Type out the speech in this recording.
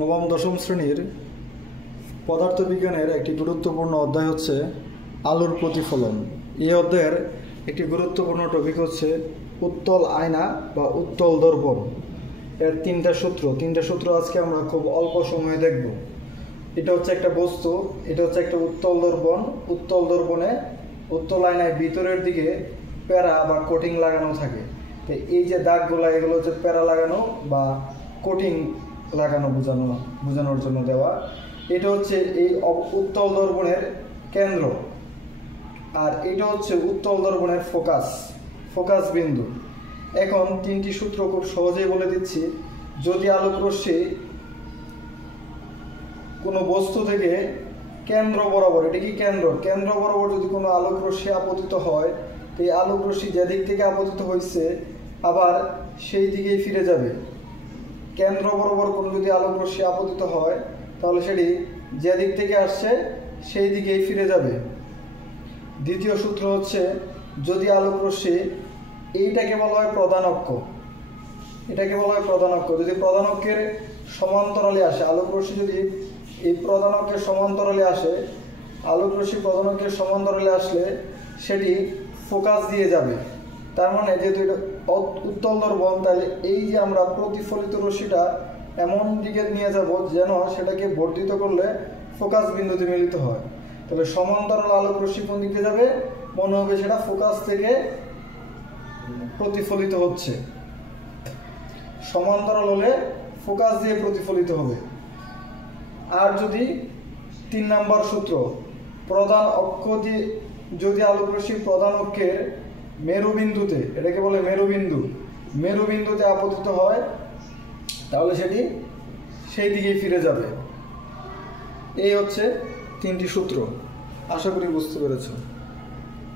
নবম দশম শ্রেণীর পদার্থবিজ্ঞানের একটি গুরুত্বপূর্ণ অধ্যায় হচ্ছে আলোর প্রতিফলন। এই অধ্যায়ের একটি গুরুত্বপূর্ণ টপিক হচ্ছে উত্তল আয়না বা উত্তল দর্পণ। এর তিনটা সূত্র আজকে আমরা খুব অল্প সময়ে দেখব। এটা হচ্ছে একটা বস্তু, এটা হচ্ছে একটা উত্তল দর্পণ। উত্তল দর্পণে উত্তল আয়নায় ভিতরের দিকে প্যারা বা কোটিং লাগানো থাকে। তো এই যে দাগগুলো, এগুলো হচ্ছে প্যারা লাগানো বা কোটিং লাগানো বোঝানোর জন্য দেওয়া। এটা হচ্ছে এই উত্তল দর্পণের কেন্দ্র, আর এটা হচ্ছে উত্তল দর্পণের ফোকাস বিন্দু। এখন তিনটি সূত্র খুব সহজেই বলে দিচ্ছি। যদি আলোক রশ্মি কোনো বস্তু থেকে কেন্দ্র বরাবর, এটা কি কেন্দ্র বরাবর যদি কোনো আলোক রশ্মি আপতিত হয়, তো এই আলোক রশ্মি যে দিক থেকে আপতিত হয়েছে আবার সেই দিকেই ফিরে যাবে। কেন্দ্র বরাবর কোনো যদি আলোক রশ্মি আপতিত হয় তাহলে সেটি যে দিক থেকে আসছে সেই দিকেই ফিরে যাবে। দ্বিতীয় সূত্র হচ্ছে, যদি আলোক রশ্মি, এইটাকে বলা হয় প্রধান অক্ষ, যদি প্রধান অক্ষের সমান্তরালে আসে, আলোক রশ্মি যদি এই প্রধান অক্ষের সমান্তরালে আসে, আলোক রশ্মি প্রধান অক্ষের সমান্তরালে আসলে সেটি ফোকাস দিয়ে যাবে। তার মানে যেহেতু এটা উত্তল দর্পণ, তাহলে এই যে আমরা প্রতিফলিত রশ্মিটা এমন দিকে নিয়ে যাব যেন সেটাকে বর্ধিত করলে ফোকাস বিন্দুতে মিলিত হয়। তাহলে সমান্তরাল আলোক রশ্মি কোন দিকে যাবে, মনে হবে সেটা ফোকাস থেকে প্রতিফলিত হচ্ছে। সমান্তরাল হলে ফোকাস দিয়ে প্রতিফলিত হবে। আর যদি 3 নম্বর সূত্র, প্রধান অক্ষ দিয়ে যদি আলোক রশ্মি প্রধান অক্ষের মেরুবিন্দুতে, এটাকে বলে মেরুবিন্দুতে আপতিত হয় তাহলে সেটি সেই দিকেই ফিরে যাবে। এই হচ্ছে 3টি সূত্র। আশা করি বুঝতে পেরেছো।